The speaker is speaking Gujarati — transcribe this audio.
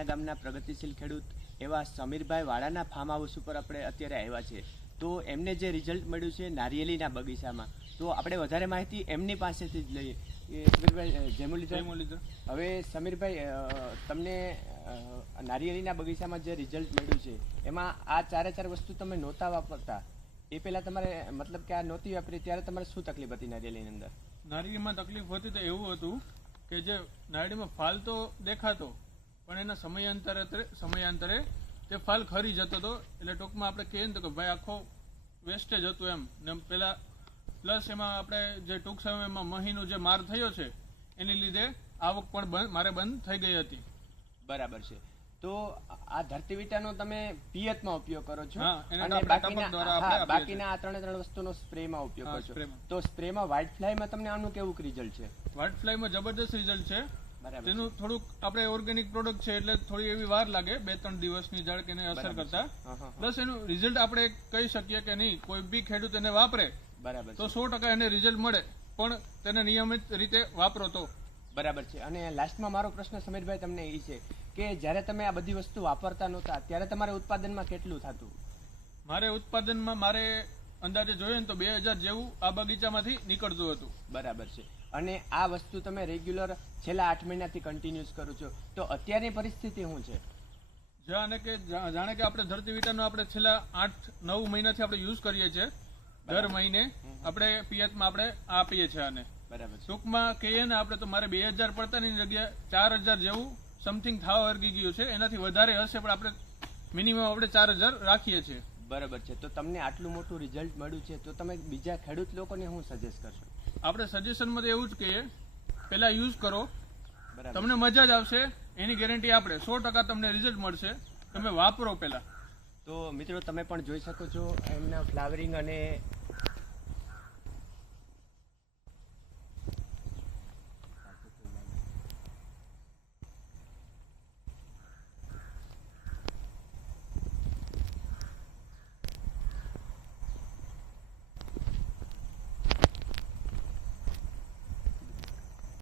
નારાયણા ગામના પ્રગતિશીલ ખેડૂત એવા સમીરભાઈ વાળાના ફાર્મ હાઉસ ઉપર આપણે અત્યારે આવ્યા છે. તો એમને જે રિઝલ્ટ મળ્યું છે નારિયેળીના બગીચામાં, તો આપણે વધારે માહિતી એમની પાસેથી જ લઈએ. સમીરભાઈ જય મુરલીધર. હવે સમીરભાઈ, તમને નારિયેળીના બગીચામાં જે રિઝલ્ટ મળ્યું છે એમાં આ ચારે ચાર વસ્તુ તમે નહોતા વાપરતા, એ પહેલા તમારે મતલબ કે આ નહોતી વાપરી ત્યારે તમારે શું તકલીફ હતી નારિયેળીની અંદર? નારિયેળીમાં તકલીફ હતી તો એવું હતું કે જે નારિયેળીમાં ફાલ તો દેખાતો પણ એના સમયાંતરે તે ફાલ ખરી જતો હતો. એટલે ટૂંકમાં આપણે કહીએ ને તો કે ભાઈ આખો વેસ્ટેજ હતું એમ. ને પેલા પ્લસ એમાં આપણે જે ટૂંક સમયમાં મહીનો જે માર થયો છે એની લીધે આવક પણ મારે બંધ થઈ ગઈ હતી. બરાબર છે. તો આ ધરતી વિટાનો તમે પિયતમાં ઉપયોગ કરો છો અને બાકીના આ ત્રણે વસ્તુનો સ્પ્રેમાં ઉપયોગ કરો છો. તો સ્પ્રેમાં વ્હાઇટ ફ્લાયમાં તમને આનું કેવું રિઝલ્ટ છે? વ્હાઇટ ફ્લાયમાં જબરદસ્ત રિઝલ્ટ છે. તેનું થોડુંક આપણે ઓર્ગેનિક પ્રોડક્ટ છે એટલે થોડી એવી વાર લાગે, 2-3 દિવસની ઝાડકીને અસર કરતા. પ્લસ એનું રિઝલ્ટ આપણે કહી શકીએ કે નહીં, કોઈ બી ખેડૂત એને વાપરે બરાબર તો 100% એને રિઝલ્ટ મળે, પણ તેને નિયમિત રીતે વાપરો તો. બરાબર છે. અને લાસ્ટમાં મારો પ્રશ્ન સમીરભાઈ તમને એ છે કે જ્યારે તમે આ બધી વસ્તુ વાપરતા નહોતા ત્યારે તમારે ઉત્પાદનમાં કેટલું થતું? મારે અંદાજે જોઈએ ને તો 2000 જેવું આ બગીચામાંથી નીકળતું હતું. બરાબર છે. અને આ વસ્તુ તમે રેગ્યુલર છેલ્લા 8 મહિનાથી કન્ટિન્યુઅસ કરો છો, તો અત્યારની પરિસ્થિતિ શું છે? જાણે કે આપણે ધરતી વિટાનો આપણે છેલ્લા 8-9 મહિનાથી આપણે યુઝ કરીએ છીએ. દર મહિને આપણે પિયતમાં આપણે આપીએ છીએ આને. બરાબર. ટૂંકમાં કહીએ ને આપણે તો મારે 2000 પડતાની જગ્યાએ 4000 જેવું સમથિંગ થવા વર્ગી ગયું છે. એનાથી વધારે હશે પણ આપણે મિનિમમ આપણે 4000 રાખીએ છીએ. બરાબર છે. તો તમને આટલું મોટું રિઝલ્ટ મળ્યું છે તો તમે બીજા ખેડૂત લોકોને શું સજેસ્ટ કરશો? આપણે સજેશનમાં તો એવું જ કહીએ, પહેલા યુઝ કરો, તમને મજા જ આવશે, એની ગેરંટી આપણે 100% તમને રિઝલ્ટ મળશે. તમે વાપરો પહેલા. તો મિત્રો તમે પણ જોઈ શકો છો એમના ફ્લાવરિંગ અને